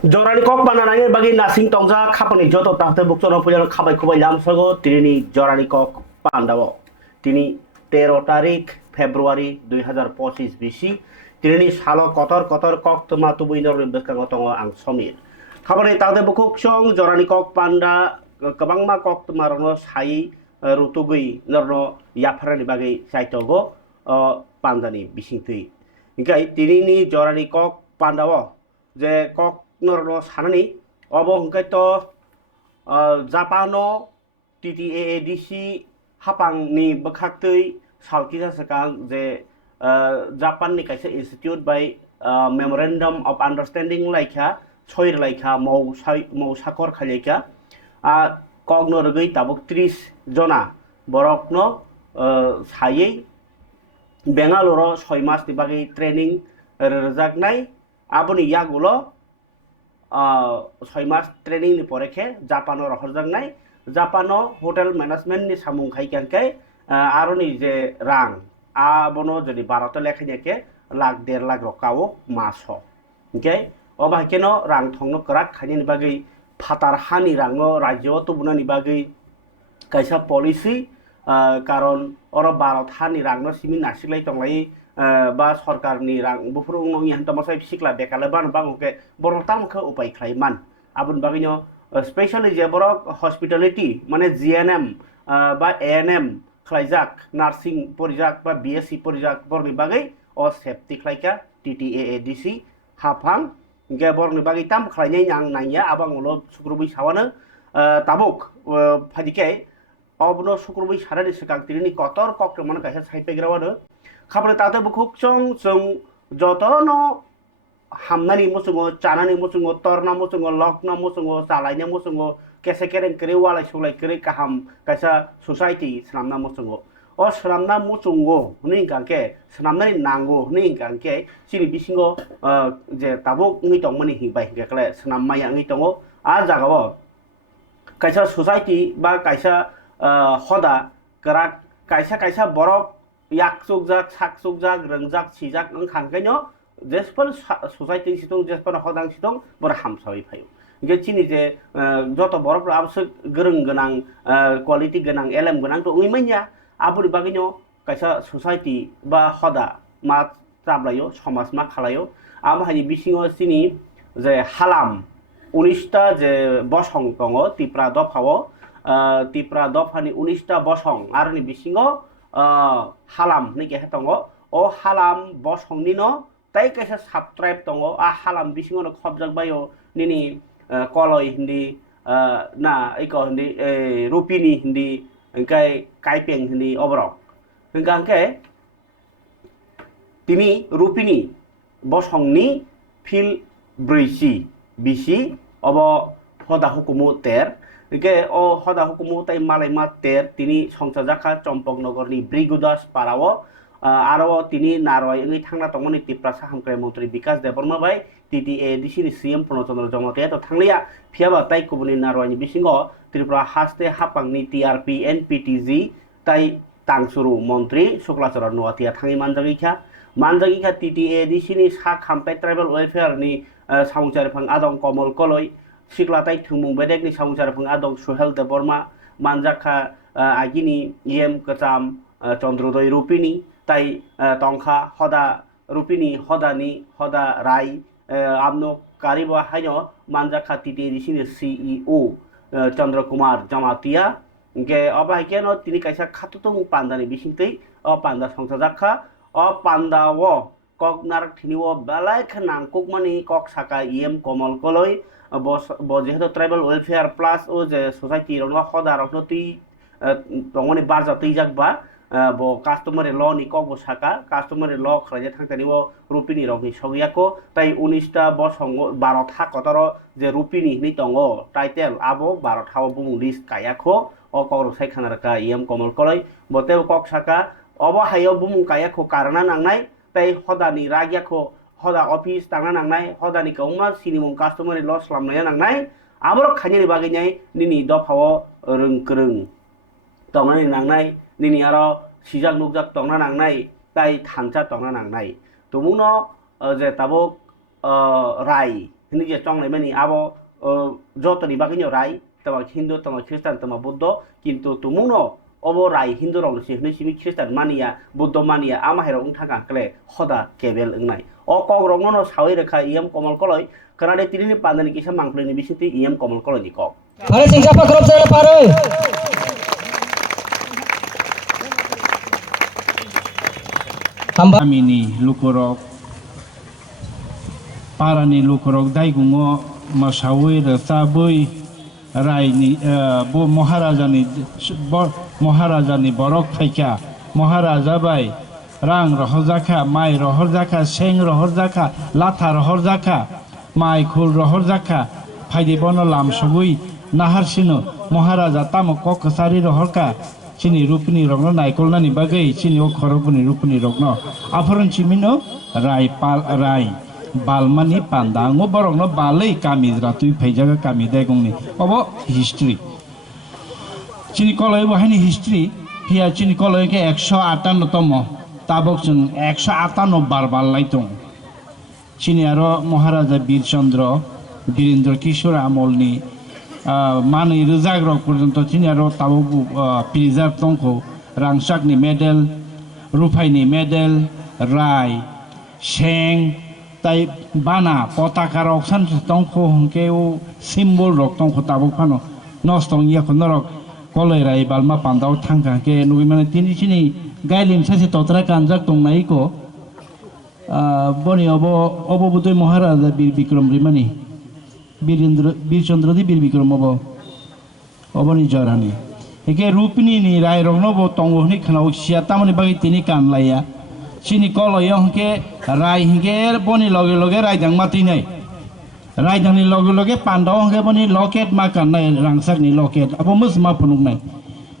Jorani kok pananangnya bagi nasing tongja kapani joto tahta bukto no punya kabai kubai lam sago tini jorani kok pandawo tini 13 tarik Februari 2025 bisi tini salo kotor kotor kok tuma tubuh inor beskang otongo ang somir kapani tahta bukuk song jorani kok panda kebang ma kok tuma rono sai rutugui norno yaprani bagi saitogo pandani bising tui ingkai tini jorani kok pandawo je kok নরনো সানানি অবহংকাইতো জাপানো TTAADC হাপাংনি বখাক্তৈ সালকিजा সাকাং যে জাপাননি কাইসা institute বাই memorandum of understanding লাইখা সইর লাইখা মৌ সাকর খাইলাইখা কগনরগৈ তাবুক 30 জনা বরকনো সাयै বেঙ্গালুরো 6 মাসनि बागै ट्रेनिं रोजागनाय आबोनि यागुलो 6 मास ट्रेनिं नि परेखे जापानो रहरजांनाय जापानो होटेल मैनेजमेंट नि सामुं खाइखानखाय आरोनि जे रां आबोनो जदि भारत लेखायनायखे लाख 1.5 लाख रकावो मासो ओके अबाकेनो रां थंनो कराक खायनि बागै फातार हानि रांनो राज्यो तुबुनानि बागै कायसा पलिसि कारण अर भारत हानि रांनो सिमि नासिलाय तंलाय बा सरकारनि रां बुफुर उंनंनि हान्थामासाय फिसिक्ला बेकाले बान बांके बरतामखौ उपाय खायमान आबुन बागैनो स्पेशली जे बरक हस्पिटालिटी माने जीएनएम बा एएनएम खायजाक नार्सिं परिजाक बा बीएससी परिजाक बरनि बागै अ सेफ्टी खायका TTAADC हाफां गे बरनि बागै ताम खायनाय नां नाया आबांलो सुक्रुबै सावानो ताबुक फादिके अबनो सुक्रुबै सारानि सिगां तिनि कतर कक्र मन कायसा साइपेग्रावानो खाबरे ताते बुखुक जों जतनो हामनानि मुसुङो चानानि मुसुङो तरना मुसुङो लकना मुसुङो चालायना मुसुङो केसे केरें करे वालाय सुलाय करे काहाम कायसा सोसाइटी स्नामना मुसुङो अ स्नामना मुसुङो नि गांके स्नामनानि नांगो नि गांके सिनि बिसिङो जे ताबुक नि तंमनि हिबाय गेकले स्नाममाया नि तंगो आ जागाव कायसा सोसाइटी बा कायसा हदा कराक कायसा कायसा बरफ याकसुकजाक साकसुकजाक रंजाक सिजाक नों खांखायनो जेसफोर सोसाइटी सिदं जेसफोर हदां सिदं बर हामसावै फायो जे चिनि जे जत बरफ आबसो गोरों गोनां क्वालिटी गोनां एलएम गोनां तो उइमाइया आबुरि बागैनो कायसा सोसाइटी बा हदा मा चाबलायो समाज मा खालायो आमहानि बिसिङो सिनि जे हालाम 19टा जे बसं दङ तिप्रा दफाव तिप्रा दफानि 19टा बसं आरोनि बिसिङो हालाम नि के दङ अ हालाम बसंनिनो ताई कैसा साबट्राइब दङ आ हालाम बिसिङो खबजाक बायो निनि कलय हिन्दी ना इको हिन्दी रुपिनी हिन्दी ओंखाय काइपें हिन्दी अबरक ओंखाय तिनि रुपिनी बसंनि फिल ब्रैसि बिसि अब हदा हुकुमु तेर ओंखाय अ हदा हुकुमु ताई मालायमा तेर तिनि संसाजाखा चम्पकनगरनि ब्रिगुदास पाराव आरो तिनि नारवाय ओंगै थांना दंमोन तिप्रा साहामक्राय मन्त्री विकास देबर्मा बाय TTAADC नि CM पूर्णचन्द्र जमाते तो थांलिया फियाबा ताई कुबुनि नारवायनि बिसिङो त्रिपुरा हास्ते हापांनि TRP NPTG ताई तांसुरु मन्त्री शुक्लाचरण नुवातिया थाङै मानजागिखा TTAADC नि सा खामथाय ट्राइबेल वेलफेयार नि सामुचारफां आदं कमल कलय सिक्ला ताई थुमुं बेदेकनि सामुचारफां आदं सुहेल देबर्मा मानजाखा आगिनि EM कचाम चन्द्रोदय रुपिनी ताई तंखा हदा रुपिनी हदानि हदा राय आमनो कारिबा हायनो मानजाखा TTAADC नि CEO चंद्र कुमार जमातिया के अबायकेनो तिनि कायसा खातुतुं पान्दानि बिसिंतै अ पान्दा संसाजाखा अ पान्दावो ककनार थिनिवो बालायख नांकुकमानि कक साका EM कमल कलय जेहेतु ट्राइबल वेलफेयार प्लास ओ जे सोसाइटी रंगा हदा रंनो ती दंगनि बारजा तैजाकबा बो कास्टमारि ल नि कक साका कास्टमारि ल खलाजे थांतानिवो रुपिनी रंनि सगियाको ताई 19टा बसंग 12 था कतर जे रुपिनी नि दंगो टाइटेल आबो 12 थाव बुं लिस्ट कायाखो अ कौर सायखानारका EM कमल कलय बते कक साका अबो हायो बुं कायाखो कारना नांनाय ताई हदानि रागियाखो हदा अफिस तांना नांनाय हदानि कौमा सिनिमुं कास्टमारि ल स्लामनाया नांनाय आमरो खानिनि बागैनाय निनि दफाव रोंकरों तंनानै नांनाय निनि आरो सिजाक नुकजाक तंना नांनाय ताई थांचा तंना नांनाय तुमुनो जे ताबुक राय নিজে চংলাইমানি আবো যতনি বাকিনো রাই তোমা হিন্দু তোমা খ্রিস্টান তোমা বুদ্ধ কিন্তু তুমুনো অবো রাই হিন্দু রং সিহনি সিমি খ্রিস্টান মানিয়া বুদ্ধ মানিয়া আমাহের থাকা কলে হদা কেবেল নাই অ কক রং সাউই রেখা ইয়ম কমল কলয় কানাডে তিরিনি পান্দানি কিসা মাংকুলিনি বিসিতি ইয়ম কমল কলয় নি কক আরে সিংসা পাকরব সারা পারে Amini lukurok parani lukurok daigungo masawi resabui raini bo moharajani borok phaika moharaja bai rang rohorjaka mai rohorjaka seng rohorjaka latha rohorjaka mai khul rohorjaka phaidi bono lamsogui naharsino moharaja tamo kokasari rohorka chini rupini rogno naikolnani bagai chini okhoropuni rupini rogno aphron chimino rai balmani pandango borogno balei kamizra tui phaijaga kamidai gongni obo history chini koloi bahini history hiya chini koloi ke 158 tomo tabok chung 158 bar ballai tong chini aro maharaja birchandra birendra kishore amolni mani rujag rok porjonto chini aro tabobu preserve tongko rangchakni medal rupaini medal rai sheng tai bana potaka rok san tongko hongkeu symbol rok tongko tabok phano nostong ya khonarok koloi rai balma pandau thangka ke nui mane tini chini gailim sase totra kanjak tongnai ko boni obo budoi maharaja bir bikram rimani birchandra di bir bikram oboni jarani eke rupini ni rai rogno bo tongo ni khana usia tamani bagi tini kanlaya chini koloi hongke rai hingke boni loge rai jang mati nai rai jang ni loge pandau hongke boni loket makan nai rangsak ni loket abo mus ma punuk nai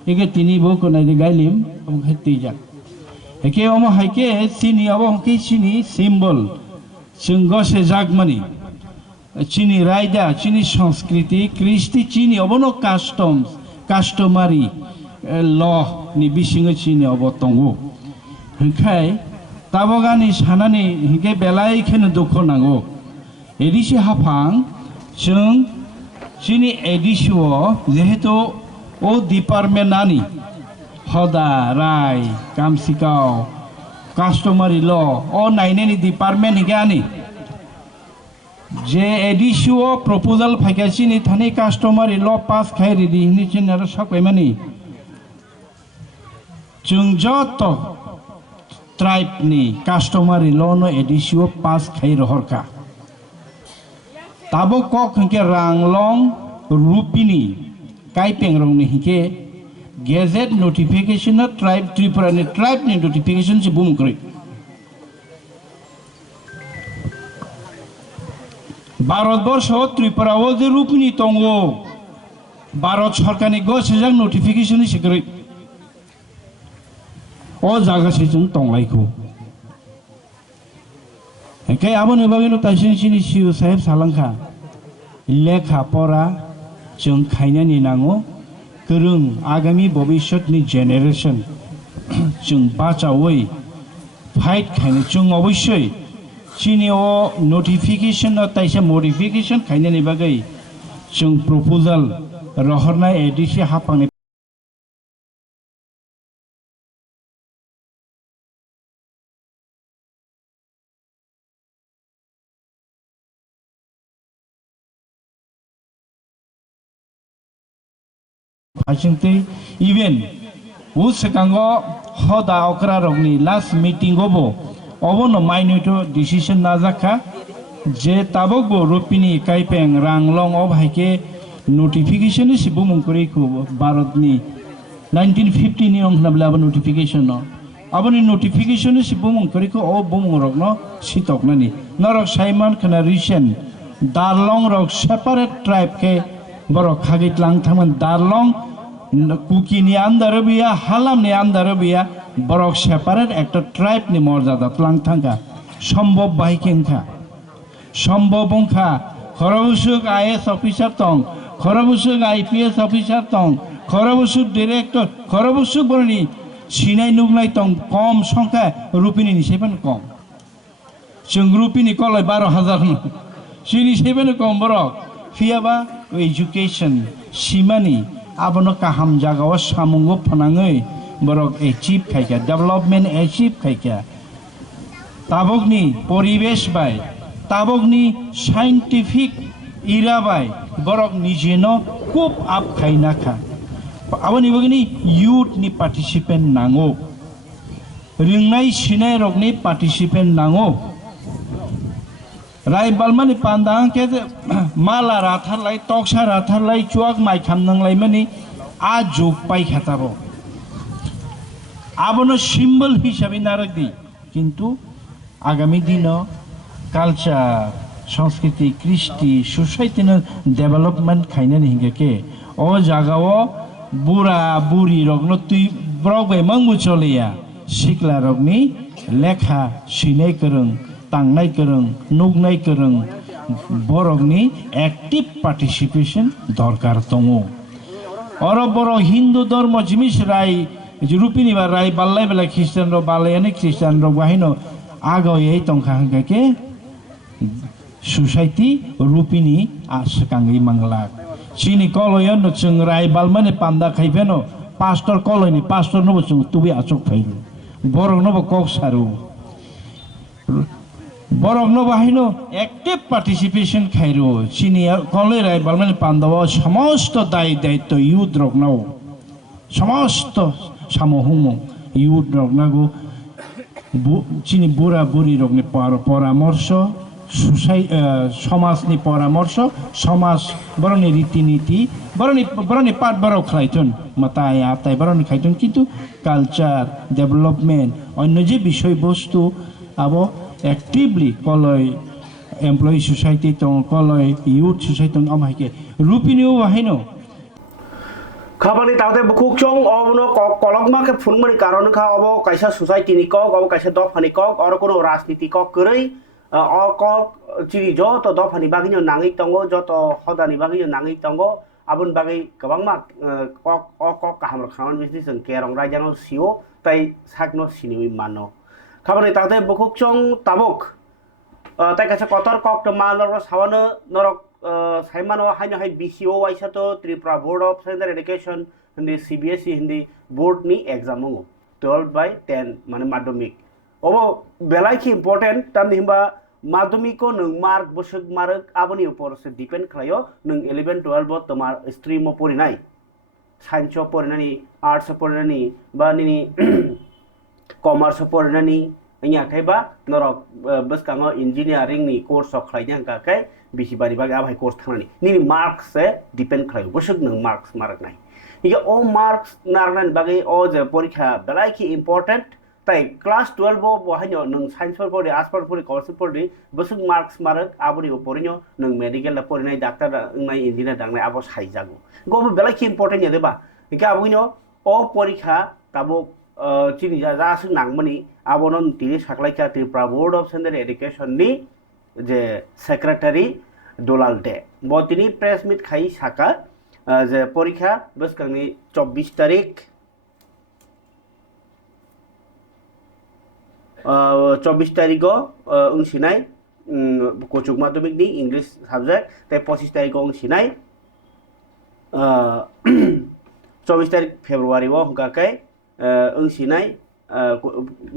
eke tini bo ko nai gailim hongke tija eke omo haike chini abo hongke chini symbol sunggo se jagmani chini raida chini সংস্কৃতি কৃষ্টি chini obono customs customary law ni bisingo chini obotongo hingkai tabogani sanani hingke belai kheno dukho nango edisi hafang chung chini edisio jehetu o department ani hoda rai kamsikao customary law o naineni department hingani যে এডিশিও proposal ফাইকাছিনি থানি customer ল pass খাই ready হিনি চিনার সকমানি जों যত ট্রাইবনি কাস্টমার ল নো এডিশিও পাস খাই রহরকা তাবো কক হংকে রাংলং রুপিনি কাইপেং রংনি হিকে গেজেট নোটিফিকেশন ট্রাইব ত্রিপুরানি ট্রাইব নি নোটিফিকেশন সে বুম করে ভারতবর্ষ ত্রিপুরাও যে রূপনি তঙ্গ ভারত সরকারনি গছেজাং নোটিফিকেশন সিকরে ও জাগাসে जों তংলাইখো একাই আবনে বাগেনো তাইসিন সিনি সিউ সাহেব সালাংখা লেখা পড়া जों খাইনানি নাঙো गोरों आगामी भबिष्यतनि जेनेरेशन जों बाचावै फाइट खायनो जों अबশ্যই chini o notification o taisa modification khainani bagai जों proposal rohornai edisi hapangni phasingtei even usekango hoda okra rogni last meeting obo obono mainito decision na jakha je tabogbo rupini kaipeng ranglong ob haike notification si bumung kori ko bharatni 1950 ni ongnabla notification no aboni notification si bumung kori ko o bumung rogno sitoknani norok saiman khana recent darlong rok separate tribe ke borok khagitlang thaman darlong কুকিনি আন্দারবিয়া হালামনি আন্দারবিয়া বরক separate একটা tribe নি মর্যাদা তলাং থাঙ্কা সম্ভব বাইকেংখা সম্ভব বংখা খরবসুক IAS officer তং খরবসুক আইপিএস অফিসার তং খরবসুক ডিরেক্টর খরবসুক বরনি সিনাই নুগনাই তং কম সংখ্যা রুপিনি সেপান কম जों রুপিনি Kalai 12,000 Sini sebene kong borok fiaba education simani abono kaham jagawa samungo panangai borok achieve khaika development achieve khaika tabokni poribesh bai tabokni scientific era bai borok nijeno kup up khaina kha aboni bagini youth ni participant nango ringnai sinai rokni participant nango rai balmani pandang ke mala rathar lai toksa rathar lai chuak mai kham nang lai mani a juk pai khatabo abono symbol hisabe narak di কিন্তু আগামী দিনও culture সংস্কৃতি কৃষ্টি society development খাইনানি হিঙ্গে ও জাগাও বুড়া বুড়ি রগনো তুই ব্রগবাই মংবু চলিয়া শিকলা রগনি লেখা সিনাই করং তাংনাই করং নুগনাই করং বরগনি অ্যাক্টিভ পার্টিসিপেশন দরকার দङ অর বড় হিন্দু ধর্ম জিনিস রাই রূপিনী বা রাই বাল্লাই বেলা খ্রিস্টান র বাল্লাইয়ানি খ্রিস্টান র বাহিনো আগাও এই তংখা হাঙ্গাকে সোসাইটি রূপিনী আসকাঙ্গি মাংলা চিনি কলয় নচং রাই বালমানে পান্দা খাইফেনো পাস্টর কলয়নি পাস্টর নব চং তুবি আচক ফাইরু বরক নব কক সারু বরক নব হাইনো অ্যাক্টিভ পার্টিসিপেশন খাইরু চিনি কলয় রাই বালমানে পান্দাও সমস্ত দায় দায়িত্ব ইউথ রকনাও সমস্ত সামহুম ইউথ রকনাগো চিনি বুড়া বুড়ি রকনি পরামর্শ সমাজনি পরামর্শ সমাজ বরনি রীতিনীতি বরনি পাঠ বড় খাইতুন মাতায় আতায় বরনি খাইতুন কিন্তু কালচার ডেভেলপমেন্ট অন্য যে বিষয়বস্তু আবো অ্যাক্টিভলি কলয় এমপ্লয়ি সোসাইটি দङ কলয় ইউথ সোসাইটি দङ আমাইকে রূপিনীও বাহাইনো খাবানি তাতে বুকুক চং অবনো কলকমাকে ফুনমনি কারণ খা অব কাইসা সোসাইটি নি কক অব কাইসা দফানি কক অর কোনো রাজনীতি কক করেই অ কক চিনি যত দফানি বাগিনো নাঙি দङ যত হদানি বাগিনো নাঙি দङ আবন বাগै गोबांमा কক অ কক কাহাম খাওয়ান বিসনি जों কেরং রাইজানো সিও তাই সাকনো সিনিউই মানো খাবানি তাতে বুকুক চং তাবক তাই কাছে কতর কক তো মালর সাওয়ানো নরক সাইমানো হাইনো হাই বিসিও আইসাতো Tripura board of secondary education হিন্দি সিবিএসই হিন্দি বোর্ড নি এক্সাম 12/10 মানে মাধ্যমিক ওবো বেলাইকি ইম্পর্টেন্ট তামনি হিমবা মাধ্যমিকও নों মার্ক বসক মার্ক আবনি উপর সে ডিপেন্ড খালাयो नों 11 12 তোমার স্ট্রিমও পড়িনাই সায়েন্সও পড়িনানি আর্টসও পড়িনানি বা নিনি কমার্সও পড়িনানি nya thaiba norok boskango engineering ni course of khlainang ka kai bisibaari bagi abai course thanani ni marks se depend khlai bosuk nang marks marak nai ige o marks narnan bagi o je porikha belai ki important tai class 12 bo bohaino nang science for pori arts for pori commerce pori bosuk marks marak aburi porinyo nang medical la porinai doctor nai engineer dangnai abo saijago go belai ki important ya deba ige abunyo o porikha tabo চিনি যা আসুক নাংমনি আবনন তিনি সাকলাইকা Tripura board of secondary education নি যে secretary দুলাল দে ব তিনি প্রেস মিট খাই সাকা যে পরীক্ষা বসকাংনি 24 তারিখ 24 তারিখ উংসিনাই কোচুক মাধ্যমিক নি ইংলিশ সাবজেক্ট তাই 25 তারিখ উংসিনাই 24 তারিখ ফেব্রুয়ারি ও হংকাকাই उंसिनाय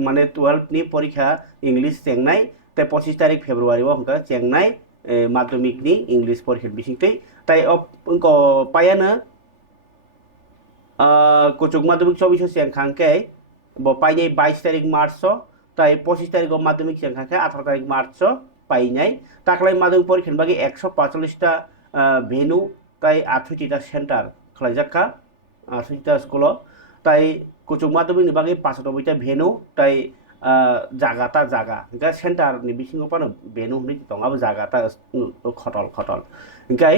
माने 12 नि परीक्षा इंग्लिश चेंगनाय ते 25 तारिख फेब्रुवारी वो हमका चेंगनाय माध्यमिक नि इंग्लिश परीक्षा बिसिंगतै ताय उनको पायानो कोचुक माध्यमिक 24 चेंगखांके बो पाइनाय 22 तारिख मार्च ताय 25 तारिख माध्यमिक चेंगखांके 18 तारिख मार्च पाइनाय ताकलाय माध्यमिक परीक्षा बागै 145 टा भेन्यू ताय 28 टा सेन्टार खलायजाखा 28 टा स्कुल ताई कुचुक माध्यमिक बागै 95 टा भेन्यू ताई जागाता जागा इनका सेन्टार नि बिसिङाव पानो भेन्यू नि दङाबो जागाता खटल इनकाय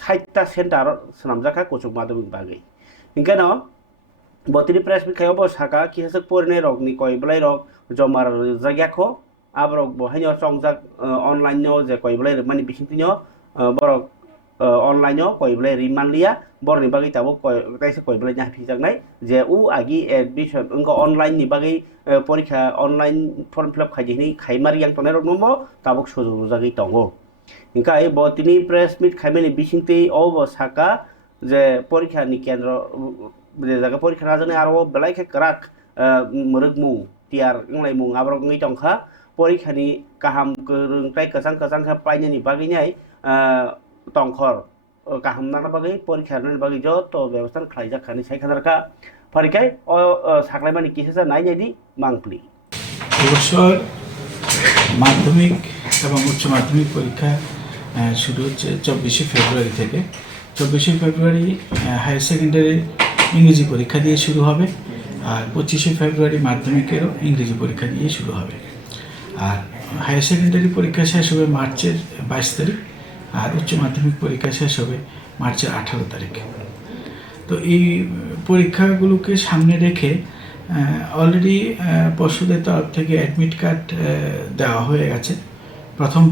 60 टा सेन्टार सनामजाखा कुचुक माध्यमिक बागै इनकानो बतिनि प्रेस बिखायाव साका किहसक परिने रगनि कयबलाय रग जमार जायगाखौ आब्रक बहायनो चंजाक अनलाइन नो जे कयबलाय माने बिसिंतिनो बरक अनलाइन नो कयबलाय रिमानलिया बरनि बागै ताबो काइसे कयबले nya फिजांनाय जे उ आगि एडमिशन उनका ऑनलाइन नि बागै परीक्षा ऑनलाइन फॉर्म फिलअप खाइदिनि खाइमारि yang तने रमो ताबो सुजु जागै दंगो इंकाय ब तिनि प्रेस मिट खाइमेनि बिसिंति अब साका जे परीक्षानि केन्द्र जे जागा परीक्षा नाजाने आरो बेलाइखे कराक मरग मुं tiar nglai mung abrok ngi tongkha পরীক্ষানি কাহাম করংটাই কসাং কসাং খা পাইনি বাগै নাই তংখর কাহাম নানা বাগै পরীক্ষার বাগै যত ব্যবস্থা খাইজাখানি সাইখানারকা ফারিকাই ও সাকলাইমানি কিসেসা নাই নাইদি মাংপ্লি এবছর মাধ্যমিক এবং উচ্চ মাধ্যমিক পরীক্ষা শুরু হচ্ছে 24শে ফেব্রুয়ারি থেকে। 24শে ফেব্রুয়ারি হায়ার সেকেন্ডারি ইংরেজি পরীক্ষা দিয়ে শুরু হবে, আর 25শে ফেব্রুয়ারি মাধ্যমিকেরও ইংরেজি পরীক্ষা দিয়ে শুরু হবে। আর হায়ার সেকেন্ডারি পরীক্ষা শেষ হবে মার্চের 22 তারিখ, আর উচ্চ মাধ্যমিক পরীক্ষা শেষ হবে মার্চের 18 তারিখ। তো এই পরীক্ষাগুলোকে সামনে রেখে অলরেডি পর্ষদের তরফ থেকে অ্যাডমিট কার্ড দেওয়া হয়ে গেছে প্রথম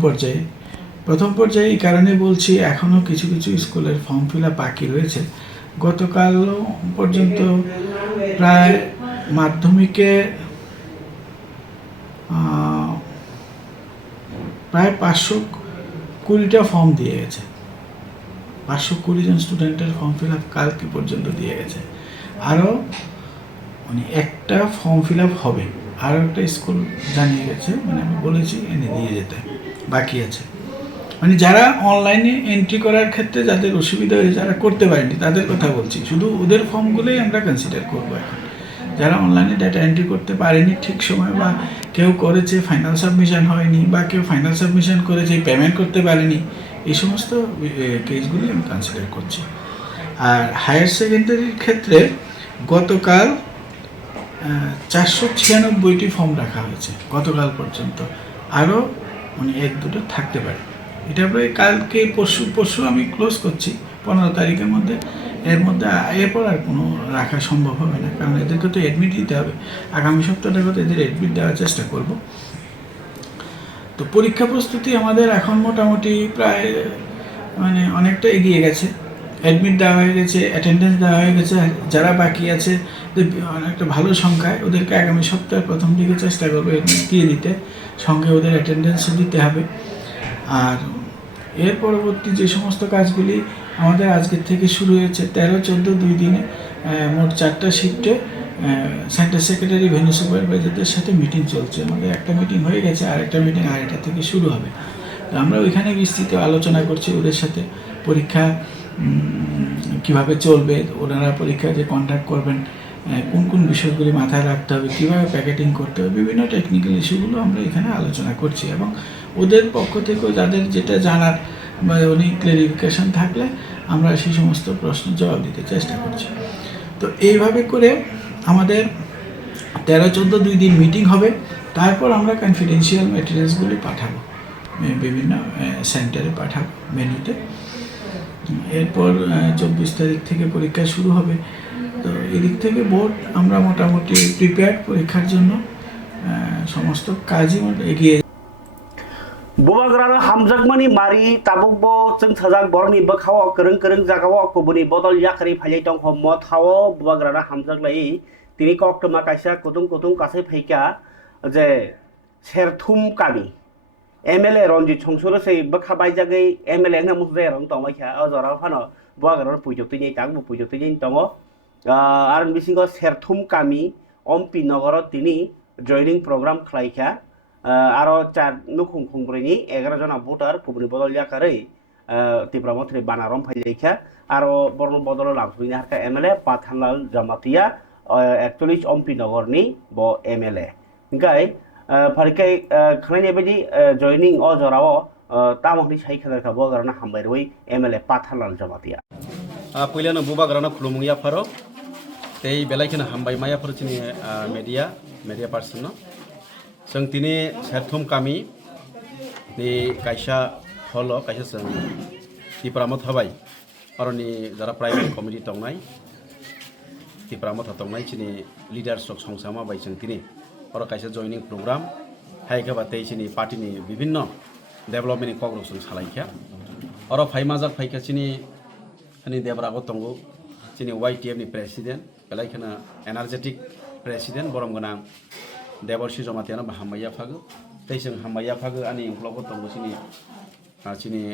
পর্যায়ে। এই কারণে বলছি এখনও কিছু কিছু স্কুলের ফর্ম ফিল আপ বাকি রয়েছে। গতকাল পর্যন্ত প্রায় মাধ্যমিকে প্রায় 520টা ফর্ম দিয়ে গেছে। 520 জন স্টুডেন্টের ফর্ম ফিল আপ কালকে পর্যন্ত দিয়ে গেছে। আরও মানে একটা ফর্ম ফিল আপ হবে, আরও একটা স্কুল জানিয়ে গেছে, মানে আমি বলেছি এনে দিয়ে যেতে বাকি আছে। মানে যারা অনলাইনে এন্ট্রি করার ক্ষেত্রে যাদের অসুবিধা হয়েছে, যারা করতে পারেনি তাদের কথা বলছি, শুধু ওদের ফর্মগুলোই আমরা কনসিডার করবো এখন। যারা অনলাইনে ডাটা এন্ট্রি করতে পারেনি ঠিক সময়, বা কেউ করেছে ফাইনাল সাবমিশন হয়নি, বা কেউ ফাইনাল সাবমিশন করেছে পেমেন্ট করতে পারেনি, এই সমস্ত কেসগুলি আমি কনসিডার করছি। আর হায়ার সেকেন্ডারির ক্ষেত্রে গতকাল 496টি ফর্ম রাখা হয়েছে গতকাল পর্যন্ত, আরও মানে 1-2টো থাকতে পারে। এটা প্রায় কালকে পরশু আমি ক্লোজ করছি 15 তারিখের মধ্যে। এর মধ্যে এরপর আর কোনো রাখা সম্ভব হবে না, কারণ এদেরকে তো অ্যাডমিট দিতে হবে। আগামী সপ্তাহটার মধ্যে এদের অ্যাডমিট দেওয়ার চেষ্টা করব। তো পরীক্ষা প্রস্তুতি আমাদের এখন মোটামুটি প্রায় মানে অনেকটা এগিয়ে গেছে। অ্যাডমিট দেওয়া হয়ে গেছে, অ্যাটেন্ডেন্স দেওয়া হয়ে গেছে। যারা বাকি আছে অনেকটা ভালো সংখ্যায়, ওদেরকে আগামী সপ্তাহের প্রথম দিকে চেষ্টা করবো অ্যাডমিট দিয়ে দিতে, সঙ্গে ওদের অ্যাটেন্ডেন্সও দিতে হবে। আর এর পরবর্তী যে সমস্ত কাজগুলি আমাদের আজকের থেকে শুরু হয়েছে, 13-14 2 দিনে মোট 4টা শিফটে সেন্টার সেক্রেটারি ভেন্যু সুপারভাইজারদের সাথে মিটিং চলছে। আমাদের একটা মিটিং হয়ে গেছে, আরেকটা মিটিং 2:30 থেকে শুরু হবে। তো আমরা ওইখানে বিস্তৃত আলোচনা করছি ওদের সাথে, পরীক্ষা কীভাবে চলবে, ওনারা পরীক্ষা যে কন্ডাক্ট করবেন কোন কোন বিষয়গুলি মাথায় রাখতে হবে, কীভাবে প্যাকেটিং করতে হবে, বিভিন্ন টেকনিক্যাল ইস্যুগুলো আমরা এখানে আলোচনা করছি। এবং ওদের পক্ষ থেকেও যাদের যেটা জানার বা উনি ক্লারিফিকেশন থাকলে আমরা সেই সমস্ত প্রশ্নের জবাব দিতে চেষ্টা করছি। তো এইভাবে করে আমাদের 13-14 2 দিন মিটিং হবে। তারপর আমরা কনফিডেন্সিয়াল ম্যাটেরিয়ালসগুলি পাঠাবো, বিভিন্ন সেন্টারে পাঠাবো মেনুতে। এরপর 24 তারিখ থেকে পরীক্ষা শুরু হবে। তো এদিক থেকে বোর্ড আমরা মোটামুটি প্রিপেয়ার্ড পরীক্ষার জন্য, সমস্ত কাজই এগিয়ে। बुबाग्राना हामजागमानि मारि ताबुकबो जों साजाग बरनि बखाव करं करं जागाव कबुनि बदल याखरि फाइलै दं हम थाव बुबाग्राना हामजागलाई तिनि कक्टमा काइसा कुदुं कुदुं कासे फैका जे सेरथुम कानि एमएलए रंजित संसुर से बखाबाय जागै एमएलए ना मुजे रं तमाइखा अजरा फानो बुबाग्राना पुजोतिनि तांग पुजोतिनि दङ आर बिसिंगो सेरथुम कामि अम्पि नगर तिनि जयनिं प्रोग्राम खलाइखा आरो 4 नुखुं खुंब्रैनि 11 जना भोटार गुबुननि बदल याखारै तिब्रामथ्रि बानारम फाइलेखा आरो बरन बदल लांसुनि हारका एमएलए पाथानलाल जमातिया 41 अम्पि नगरनि ब एमएलए इंगाय फारिकाय खनायनि बायदि जयनिं अजराव तामखनि साइखारका बगारना हामबायरवै एमएलए पाथानलाल जमातिया पहिलानो बुबाग्राना खुलुमंगिया फारो तै बेलायखिना हामबाय माया फरचिनि मीडिया पार्सन जों दिनै सेरथुम कामि नि कायसा हलो कायसा जों तिप्रामत हबाय अरनि जरा प्राइवेट कमिटि दंनाय तिप्रामत दंनाय चिनि लिडारसक संसामा बाय जों दिनै अर कायसा जयनिं प्रोग्राम हायगाबा तैसिनि पार्टीनि विभिन्न डेभलपमेन्ट कग्रस जों सालायखा अर फाइमाजाक फाइकाचिनि ani debrago tongo chini YTF ni president belai khana energetic president borom gana deborsi jomatiana hamaya phagu teising hamaya phagu ani unglogo tongo chini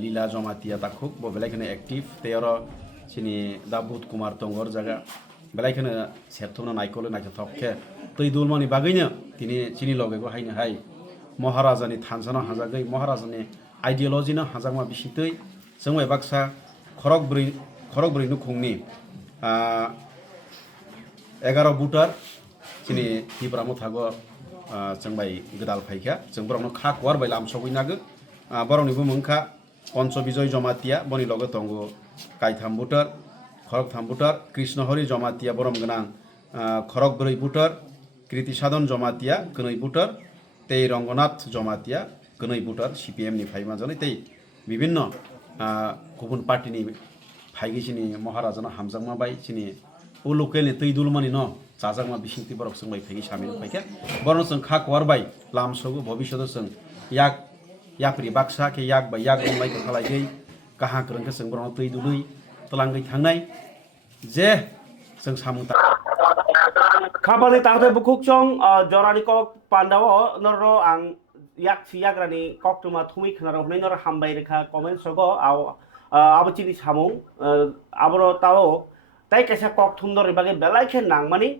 lila jomatia takhuk bo belai khana active teoro chini dabut kumar tongor jaga belai khana serthona naikole naikthokhe tui dulmani bagainya tini chini logego haina hai महाराजानि थानसाना हाजागै महाराजानि आइडियोलजिनो हाजागमा बिसितै जोंबाय Baksa खरक ब्रै नुखुंनि 11 बुटार चिनि हिब्रामो थागो जोंबाय गोदाल फाइखा जों बरनो खा कुवार bye लाम सगैनागो बरनिबो मंखा पंच विजय जमातिया बनि लगे तंगो काइथाम बुटार खरक थाम बुटार कृष्णहरि जमातिया बरम गनां खरक ब्रै बुटार कृति साधन जमातिया कनै बुटार तै रंगनाथ जमातिया कनै बुटार CPM नि फाइमा जनै तै विभिन्न गुबुन पार्टीनि फाइगिसिनि महाराजाना हामजांमा बाय सिनि उ लोकेलनि तै दुलमानि न जाजांमा बिसिंति बरक जों बाय फाइगि सामिल फाइखे बरन जों खा कुवार बाय लाम सगु भबिष्यत जों याक याप्रि बाक्सा के याक बाय याक रंलाय खालायगै काहा करंखो जों बरन तै दुलै तलांगै थांनाय जे जों सामुता खाबानि तांते बुकुक चong jorani kok pandawo noro ang yak siyagrani kok tuma thumi khana ro nor hambai rekha comment sogo aw abachini samung abro tao tai kaisa kok thumdor bage belai khe nangmani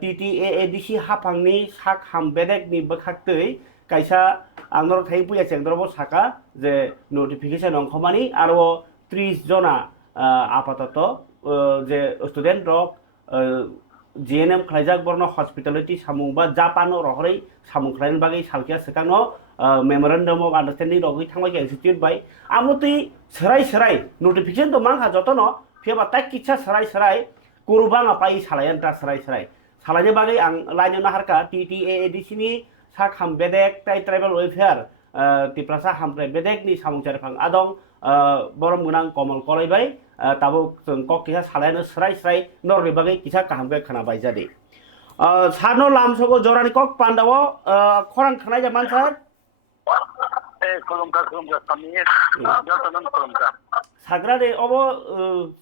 TTAADC hapangni sak hambedek ni bakhaktei kaisa angnor thai puya chengdrobo saka je notification ongkhomani aro 30 jona apatato je student rok GNM खालायजाक बरनो hospitality सामुं बा जापानो रहरै सामुं खालायन बागै सालकिया सेकानो मेमोरेंडम अफ अंडरस्टैंडिंग रगै थांबाय इंस्टीट्यूट बाय आमुति सराय नोटिफिकेशन तो मांखा जतनो फेबा ता किच्छा सराय कुरबांगा पाइ सालायन ता सराय सालायने बागै आं लाइनो नाहारका TTAADC नि सा खाम बेदेक ट्राइबल वेलफेयार तिप्रासा हामप्राय बेदेक नि सामुं चारफां आदं बरम गुनां कमल कलायबाय ताबो जों कक किसा सालायनो सराय नरनि बागै किसा काहामबे खोनाबाय जादि सानो लामसगो जरानि कक पान्दावो खरां खानाय जा मानसार खुलुमगा सामिर जतनन खुलुमगा साग्रादे अबो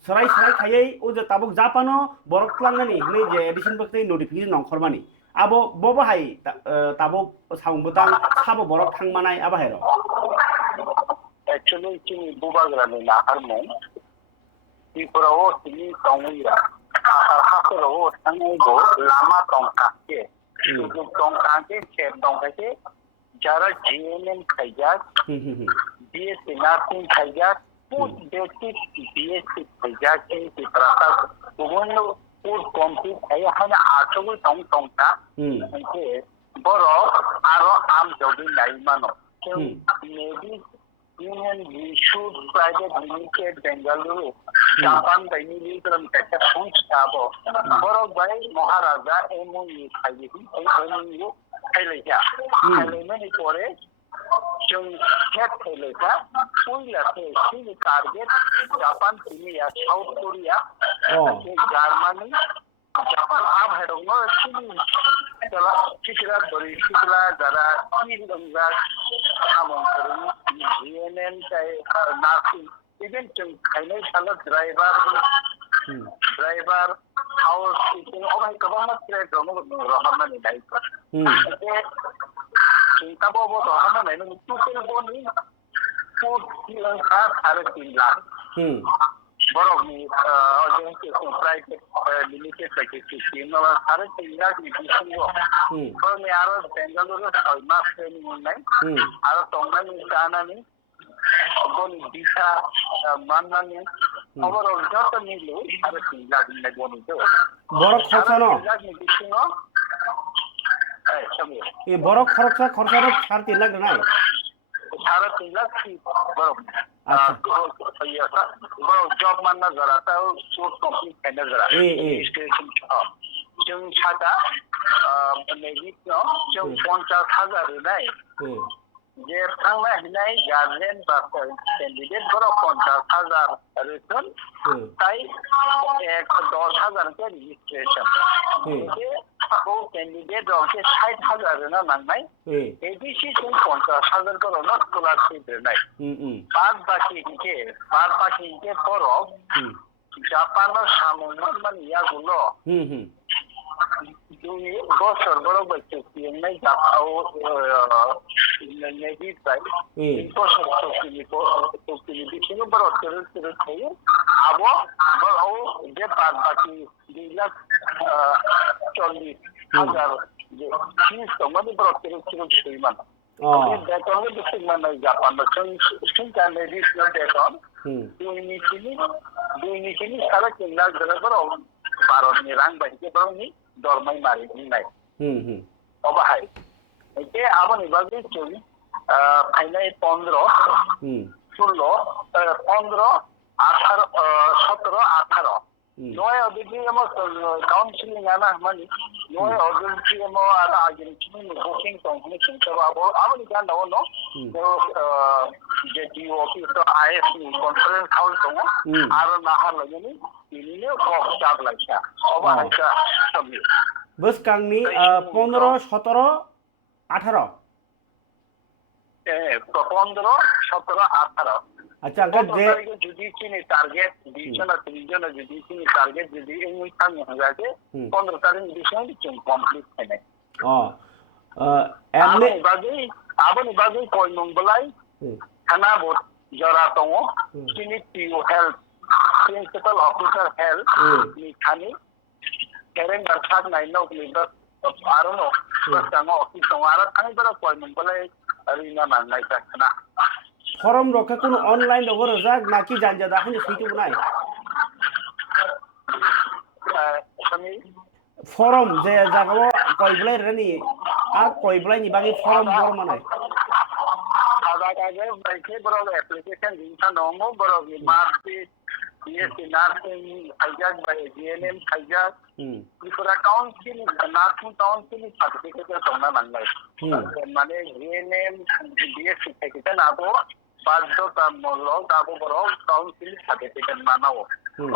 सराय खायै ओ जे ताबो जापानो बरक लांनानि नै जे एडिशन बक्ते नोटिफिकेशन नंखरमानि आबो बबो हाय ताबो साउंबोतां साबो बरक थांमानाय आबाहेर एक्चुअली चिनि बुबाग्रानि नाहारमोन बेफोराव चिनि तंगैया हाखराव थांनांगौ लामा तंखाके सुजुग तंखाके खेब तंखाके যারা GNM খাইজাক BSc নার্সিং খাইজাক পোস্ট বেসিক BSc খাইজাক এই প্রাসা বিভিন্ন কোর্স কমপ্লিট খাইয়া হানা আচগো তংতা যে বড় আরো আম জবি নাইমানো কেউ maybe union resource private limited Bengaluru Japan বাইনি লিগ্রাম একটা সংস্থা বড় ভাই মহারাজা এমওইউ খাইয়ে এই এমওইউ खायलायजा खायलायनायनि परे जों हेड खायलायजा पहिलासे सिनि टार्गेट जापान चिनिया साउथ कोरिया जार्मानी जापान आबहायदोंनो सिनि जला सिकरा बरि सिकला जारा सिलंगा सामंकरनि GNM काय नार्सिं इभेन जों खायनाय साला ड्राइभार हाउस किचन अबाय गोबां मानसिया दङ रहमानि दायित्व चिंता बाबो रहमानि नों टोटेल बनि 4 आरो 3 लाख बरफनि अर्गेनाइजेशन प्राइभेट लिमिटेड बायदि सिस्टेम आरो 3 लाख बिसिङाव बरफनि आरो बेंगालुरु 6 मास ट्रेनिं मोननाय आरो तंनानि जानानि बनि दिशा माननानि overall jata nilu ada 3 lakh ni boni to borok khorcha no 3 lakh ni bisingo samir e borok khorcha no 3 lakh nai 3 lakh ki borok acha iya sa borok job manna jara ta source complete kaina jara station जों सादा negate no जों 50,000 nai যে थांनाय हिनाय guardian बा candidate बरो 50,000 return তাই 10,000 के registration যে ও कैंडिडेट ওকে 60,000 না নাংনাই এডিসি কোন 50,000 বড় না স্কলারশিপ নাই বাদ বাকি কে পরও জাপানের সামনে মানে ইয়াগুলো 2 বছর বড় বাচ্চা নাই জাপাও নেভি তাই বছর তো বিশিং বড় তেরে খায় আবো ও যে বাদ বাকি 2,40,000 যে ফিস তো মানে বড় তেরে ছুই মান বেতন বেশি মানে জাপান সিনকা নেভিশনাল বেতন দুই নিচিনি সারা কিনা ধরে বড় 12 ni rang bahi bro ni dormai mari ni nai obahai ete aboni bagi chori final 15 16 15 18 17 18 নয় অদিকে আমার কাউন্সিলিং আনা মানে নয় অদিকে আমার আনা আগে চিনি বুকিং কোম্পানি চিন্তা বাবু আমি জানা হলো যে ডিও অফিস তো আইএস কনফারেন্স হাউস তো আর না হার লাগেনি ইনিনে কম চাপ লাগছে অবাহাইকা সবই বস কাংনি 15 17 18 15 17 18 আচ্ছা আগে যে যদি চিনি টার্গেট 20 জন 30 জন যদি চিনি টার্গেট যদি এই টাইম হয়ে যায় 15 তারিখ ডিসিশন চিন কমপ্লিট হয় না এমনি আবনি বাগে কই মংবলাই খানা বট জরা দङ চিনি পিও হেলথ প্রিন্সিপাল অফিসার হেলথ নি খানি ক্যালেন্ডার থাক নাই নো লিডার আরো নো বাস্তানো অফিস দङ আর খানি বড় কই মংবলাই আরিনা নাংনাই থাকনা ফর্ম রক্ষা কোন অনলাইন লগর যাক নাকি জানজা দাখনি সুইতে নাই ফর্ম যে জাগাও কইবলাই রেনি আ কইবলাই নি বাকি ফর্ম বড় মানে আগে বাইকে বড় অ্যাপ্লিকেশন দিনটা নমো বড় মার্কশিট বিএসসি নার্সিং হাইজাক বাই জিএনএম হাইজাক Tripura council nursing council certificate তোমরা নাংলাই মানে জিএনএম বিএসসি থেকে নাবো বাধ্যতামূলক দাবো বড় কাউন্সিল সার্টিফিকেট বানাও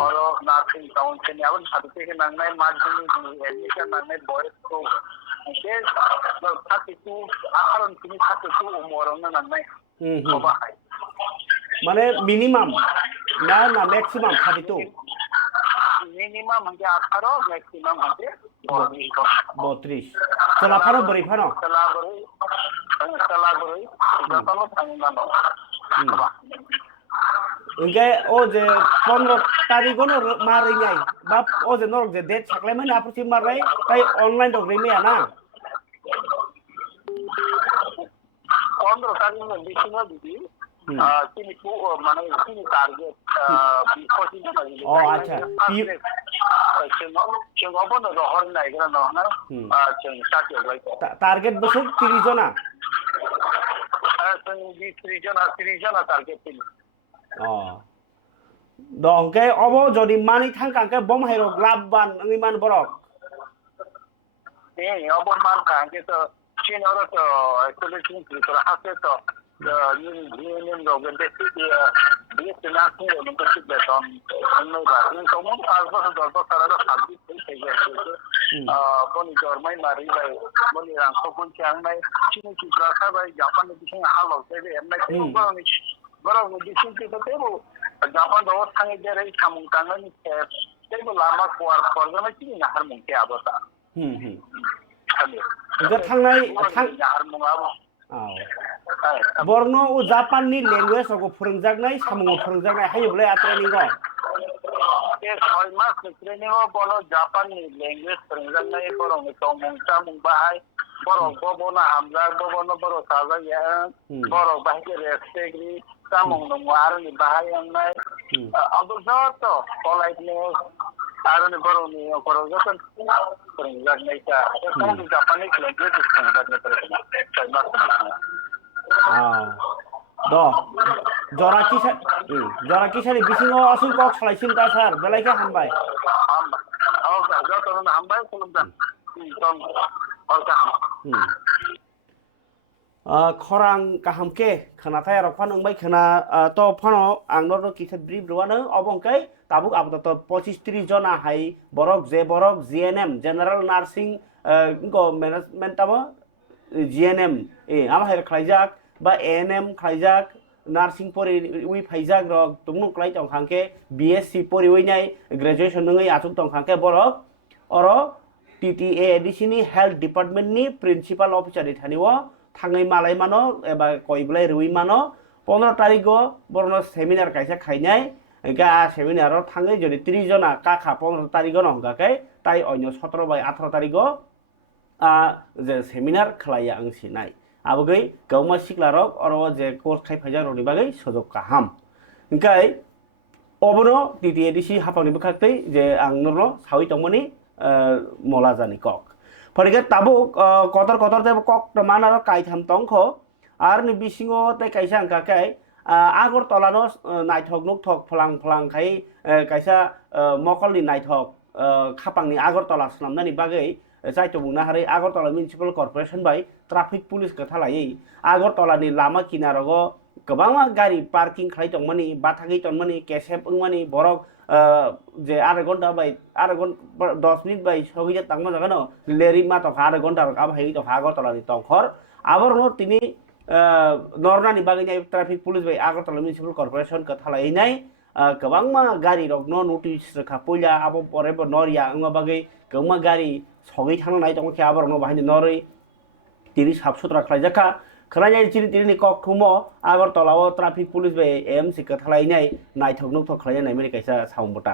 আর নার্সিং কাউন্সিল আবার সার্টিফিকেট নাংলাই মাধ্যমিক এডমিশন নাংলাই বয়স তো যে 32 আহরণ তিনি 32 উমরনা নাংলাই মানে মিনিমাম না না ম্যাক্সিমাম 32 মিনিমাম মানে 18 ম্যাক্সিমাম মানে 32 চলা ফানো বরি ফানো চলা বরি জাপানো থাঙ্গানো ওকে ও যে 15 তারিখ ন মারাই নাই বা ও যে নরক যে ডেট থাকলে মানে আপনি মারাই তাই অনলাইন তো রেমে না 15 তারিখ বেশি না দিদি তিনি মানে তিনি টার্গেট বিকশিত করে ও আচ্ছা চেঙ্গবন রহন নাই গরা নহনা চেং সাথে লাইক টার্গেট বসে 30 জনা চেং 30 জনা টার্গেট তিনি দংকে অব যদি মানি থাঙ্কাকে বম হাইরো গ্লাববান ইমান বরক অবর মান কাঙ্কে তো চিন আর তো একচুয়ালি চিন ত্রিপুরা হাতে তো নিয়ম রোগে দেখি বিএসসি নার্সিং এবং কিছু বেতন অন্যবার কিন্তু মন 5 বছর 10 বছর আর সার্ভিস হয়ে গেছে বনি জরমাই মারি যায় বনি রাংস কোন চাংনাই চিনি ত্রিপুরা সাবাই জাপানে বিশিং হাল হচ্ছে এমনি বড়নি বড় বিশিং কে তো জাপান দর থাঙ্গে দেরে সামুং কাঙ্গানি তেবো লামা কোয়ার করজনা চিনি না হার মুকে আবতা এটা থাংনাই হার মুং আবো বর্ণ ও জাপাননি ল্যাঙ্গুয়েজ রকম ফরংজাগনাই সামুং ফরংজাগনাই হাইবলে আত্রেনিং গ এ 6 মাস ট্রেনিং বলো জাপানি ল্যাঙ্গুয়েজ ফরংজাগনাই বরং তো মুংটা মুং বাহাই বরং ববনা হামজা ববনা বড় সাজায়া বড় বাহিকে রেসপেক্টলি সামুং নং আরনি বাহাই আমনাই অবজর্ভ তো পলাইটনেস আরনি বড় নি করো যখন ফরংজাগনাই তা এটা জাপানি ল্যাঙ্গুয়েজ ফরংজাগনাই করে 6 মাস দ জরা কিসারি বিসিং আসুন কক ছলাইছিন তা স্যার বেলাইকে হামবাই যতন হামবাই কুলুম দান खरां काहामके खोनाथाय रक फान ओंबाय खोना तो फानो आंनो किसे ब्रिफ रवानो अबंकै ताबुक आबो तो 25-30 जना हाय बरक जीएनएम जनरल नार्सिं को मैनेजमेंट ताबो जीएनएम आमा हाय खाइजाक बा एएनएम खाइजाक नार्सिं परि उइ फाइजाक रक तुमनु क्लाइ तंखांके बीएससी परि उइनाय ग्रेजुएशन नङै आथुक तंखांके बरक अरो टीटीए एडिसिनि हेल्थ डिपार्टमेंट नि प्रिंसिपल ऑफिसर थानिओ थाङै मालाय मानो एबा कयब्लाय रुइ मानो 15 तारिखो बरनो सेमिनार काइसा खाइनाय गा सेमिनाराव थाङै जदि 30 जना काखा 15 तारिखो नंगाकै ताइ अन्य 17 बाय 18 तारिखो जे सेमिनार खलाया आं सिनाय आबगै गौमा सिक्लारक अरो जे कोर्स खाइफाजा रनि बागै सजक काहाम इंकाय अबनो टीटीएडीसी हापानि बखाखै जे आं नरनो सावि तंमनि मला जानि कक फरिगे ताबुक कतर ते कक मानार काइथाम तंखो आर नि बिसिङो ते काइसा अंकाकै आगरतलानो नायथक नुकथक फलां खाइ काइसा मकलनि नायथक खापांनि आगरतला सनामनानि बागै जायतो बुंनो हारै आगरतला म्युनिसिपल कर्पोरेशन बाय ट्राफिक पुलिस कथालायै आगरतलानि लामा किनाराव गोबां गारि पार्किं खालाय दंमोनि बाथागै दंमोनि केसेप ओंमानि बरक जे आधा घंटा 10 मिनिट बाय सगैया तांमा जागानो लेरि मा तो आधा घंटा अब हाय तो आगरतलानि तंखर आबरनो तिनि नरनानि बागै ट्राफिक पुलिस बाय आगरतला म्युनिसिपल कर्पोरेशन कथालायनाय गोबां मा गारि रकनो नोटिस रखा पयला आबो परेबो नरिया ओंमा बागै गोमा गारि सगै थांनाय दङ के आबरनो बाहायनो नरै तिनि साफ सुथरा खालायजाखा खोनाय तिनि कक थुमो आगरतलाव ट्राफिक पुलिस बाय एमसी कथालायनाय नायथक नुकथक खालायनाय मेरि काइसा साउमबटा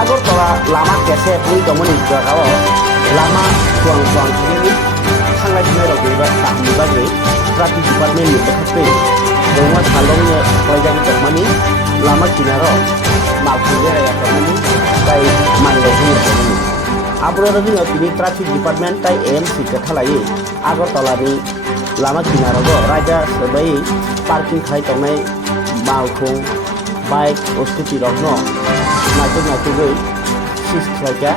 आगरतला लामा केसे पुइ दमनि जागाव लामा सुआं थिनि थांलाय फैलाय रगैबा तामनि बागै ट्राफिक डिपार्टमेन्ट नि बखाखै गौमा सालंनो फरायजानि दमनि लामा किनाराव मावफुंगे रायगामनि ताइ मानगै होनो आब्रो जोङो तिनि ट्राफिक डिपार्टमेन्ट ताइ एमसी कथालायै आगरतलानि लामा किनाराव राजा सबै पार्किं खालाय दंनाय मावखौ बाइक स्कुटि रकनो नायथगै सिस खालायगा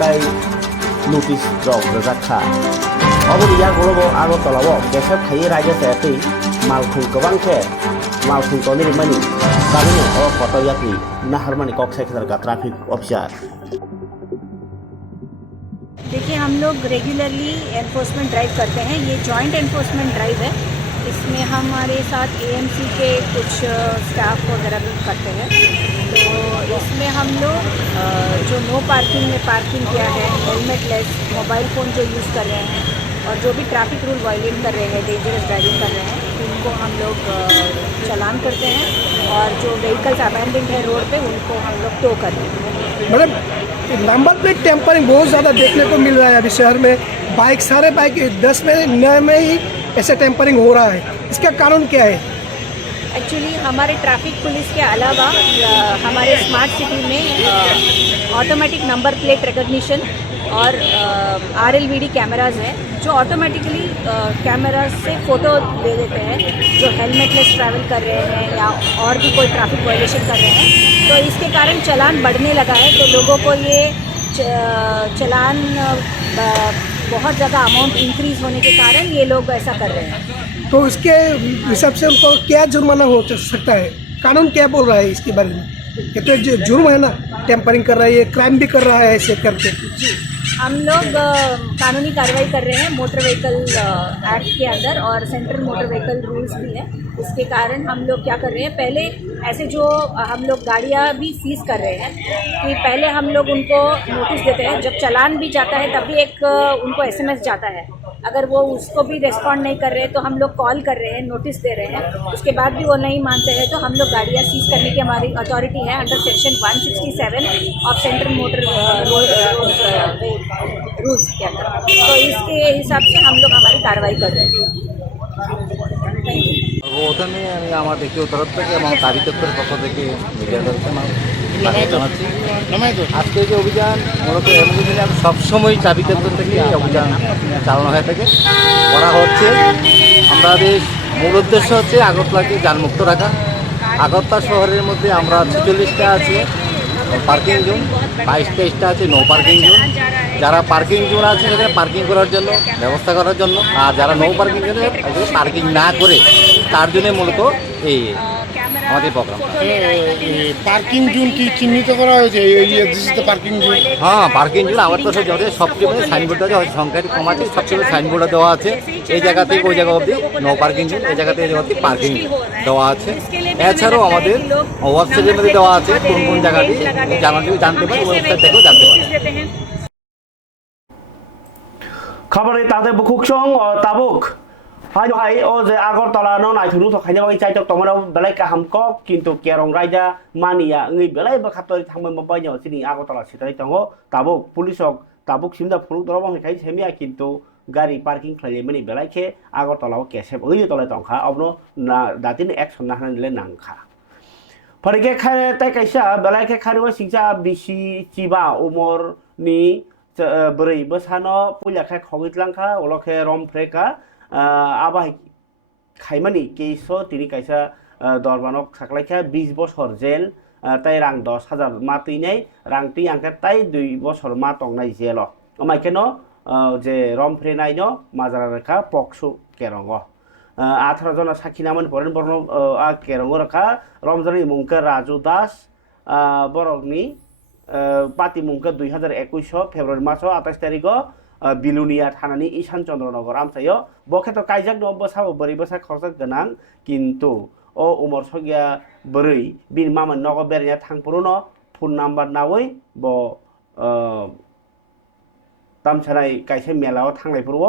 ताइ नोटिस रक रजाखा अबनि या गलबो आगरतलाव केसेप खायै राजा सायाखै मावखौ गोबांखे मावखौ तनि मानि तामिनो अ फटोयाखै नाहरमानि कक सेक्टर का ट्रैफिक ऑफिसर देखिए हम लोग रेगुलरली एनफोर्समेंट ड्राइव करते हैं। ये जॉइंट एनफोर्समेंट ड्राइव है। इसमें हमारे साथ एएमसी के कुछ स्टाफ वगैरह भी करते हैं। तो इसमें हम लोग जो नो पार्किंग में पार्किंग किया है, हेलमेट लेस, मोबाइल फ़ोन जो यूज़ कर रहे हैं और जो भी ट्रैफिक रूल वायलेट कर रहे हैं, डेंजरस ड्राइविंग कर रहे हैं, उनको हम लोग चालान करते हैं और जो व्हीकल्स अबैंडन्ड है रोड पे उनको हम लोग टो करते हैं। मतलब नंबर प्लेट टेम्परिंग बहुत ज़्यादा देखने को मिल रहा है अभी शहर में। सारे बाइक 10 में 9 में ही ऐसे टेम्परिंग हो रहा है। इसका कारण क्या है? एक्चुअली हमारे ट्रैफिक पुलिस के अलावा हमारे स्मार्ट सिटी में ऑटोमेटिक नंबर प्लेट रिकग्निशन और RLVD कैमराज हैं जो ऑटोमेटिकली कैमराज से फ़ोटो दे देते हैं जो हेलमेट लेस ट्रैवल कर रहे हैं या और भी कोई ट्रैफिक वायलेशन कर रहे हैं। तो इसके कारण चालान बढ़ने लगा है। तो लोगों को ये चालान बहुत ज़्यादा अमाउंट इंक्रीज़ होने के कारण ये लोग ऐसा कर रहे हैं। तो इसके हिसाब से उनको क्या जुर्माना हो सकता है? कानून क्या बोल रहा है इसके बारे में? ये तो जुर्म है ना, टेम्परिंग कर रहा है, ये क्राइम भी कर रहा है ऐसे करके। जी, हम लोग कानूनी कार्रवाई कर रहे हैं मोटर व्हीकल एक्ट के अंदर और सेंट्रल मोटर व्हीकल रूल्स भी है। इसके कारण हम लोग क्या कर रहे हैं, पहले ऐसे जो हम लोग गाड़ियाँ भी सीज कर रहे हैं कि पहले हम लोग उनको नोटिस देते हैं। जब चालान भी जाता है तभी एक उनको SMS जाता है। अगर वो उसको भी रिस्पॉन्ड नहीं कर रहे तो हम लोग कॉल कर रहे हैं, नोटिस दे रहे हैं। उसके बाद भी वो नहीं मानते हैं तो हम लोग गाड़ियाँ सीज करने की हमारी अथॉरिटी है under section 167 of central motor rules के अंदर। तो इसके हिसाब से हम लोग हमारी कार्रवाई कर रहे हैं। প্রথমে আমি আমার ব্যক্তিগত তরফ থেকে এবং দাবি দপ্তরের পক্ষ থেকে মিডিয়ার তরফ থেকে জানাচ্ছি আজকে যে অভিযান মূলত এমন সবসময় দাবি দপ্তর থেকে এই অভিযান চালানো হয়ে থাকে করা হচ্ছে। আমাদের মূল উদ্দেশ্য হচ্ছে আগরতলাকে যানমুক্ত রাখা। আগরতলা শহরের মধ্যে আমরা 46টা আছে পার্কিং জোন 22-23টা আছে নো পার্কিং জোন। যারা পার্কিং জোন আছে সেখানে পার্কিং করার জন্য ব্যবস্থা করার জন্য, আর যারা নো পার্কিং জোনে পার্কিং না করে তার জন্য মূলত এই আমাদের প্রোগ্রাম। পার্কিং জোন কি চিহ্নিত করা হয়েছে পার্কিং জোন? হ্যাঁ, পার্কিং জোন আমার পাশে যাদের সবচেয়ে মানে সাইনবোর্ড আছে, হয়তো সংখ্যাটি কম আছে, সবচেয়ে সাইনবোর্ড দেওয়া আছে এই জায়গা থেকে ওই জায়গা অবধি নো পার্কিং জোন, এই জায়গা থেকে এই জায়গা অবধি পার্কিং দেওয়া আছে। এছাড়াও আমাদের ওয়েবসাইটের মধ্যে দেওয়া আছে কোন কোন জায়গাটি জানতে পারে, ওয়েবসাইট থেকেও জানতে পারে। খবরে তাদের বুকুকসং তাবুক হাই হাই ও যে আগরতলা ন নাইথুनु থখাইना बाय चाइटक तमनाव बेलाय काहामको किन्तु केरं रायजा मानिया ngै बेलाय बखातरि थांबाय मबायनो सिनि আগরতলা सिटाय दङ ताबुक पुलिसक ताबुक सिमदा फुलुक दरबं हैखाय सेमिया किन्तु गारि पार्किं खालायमनि बेलायखे আগরতলাव केसेब ओइ तलाय दंखा अबनो दातिन एक्सन ना हानले नांखा फरिके खाय ताय कायसा बेलायखे खारिवा सिंजा बिसि चिबा उमरनि बोरै बोसानो पुलियाखै खगितलांखा ओलखे रमफ्रेका आबाय खायमानि केसो तिनि कायसा दरबानक साख्लायखा 20 बছর जेल ताई रां 10,000 मा तैनाय रां ति आंखे ताई 2 বছর मा तंनाय जेल अमायकेनो जे रमफ्रेनायनो माजारा रेखा पक्सु केरंग 18 जना साखिनामन परेन बरनो आ केरंग रेखा रमजानी मुंके राजू दास बरकनि पाति मुंके 2021 फेब्रुवारी मासो 28 तारिखो बिलुनिया थानानि ईशान चंद्रनगर आमसायो बखेतो कायजाक दं बसाबो बोरै बसा खरसाक गोनां किन्तु ओ उमर सगिया बोरै बिन मामन नगो बेरनिया थांपुरुनो फन नाम्बार नावै ब तामसानाय कायसे मेलाव थांनायफोरव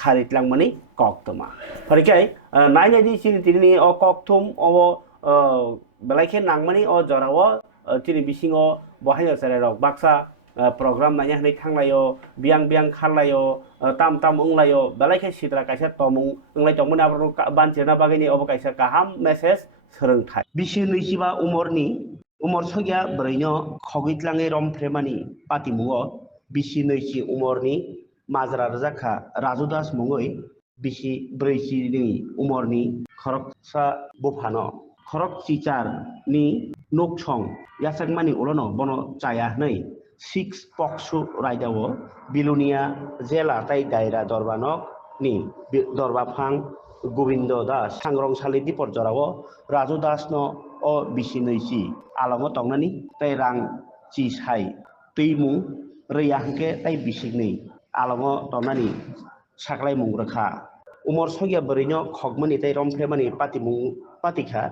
खारितलांमनि कक्तमा फरिकाय नायनायदि सिनितिनि अ कक्तुम अ बेलायखे नांमनि अ जराव तिनि बिसिङो बहायनो सेरेरक Baksa program nanya hanai thanglayo biang biang kharlayo tam tam unglayo belai sidra kaisa tomung unglai tongmani abro banchena bagini obo kaisa kaham message soronthai bisi nuisiba umorni umor sogya broino khogitlangai romfremani patimugo bisi nuisi umorni majra rajaka raju das mungoi bisi broisi ni umorni khoroksa bofano khorok chichar ni nokchong yasakmani ulono bono chaya nei 6 पक्सु रायदाव बिलुनिया जेला ताई दायरा दरबानक नि दरबाफां गोविंद दास सांग्रंसालि दिपर जराव राजू दास न अ बिसि नैसि आलमो तंगनानि ताई रां चि साइ तैमु रैयाहके ताई बिसिगनै आलमो तंगनानि साख्लाय मुंग्रखा उमर सगिया बोरैनो खगमनि ताई रमफ्रेमानि पातिखा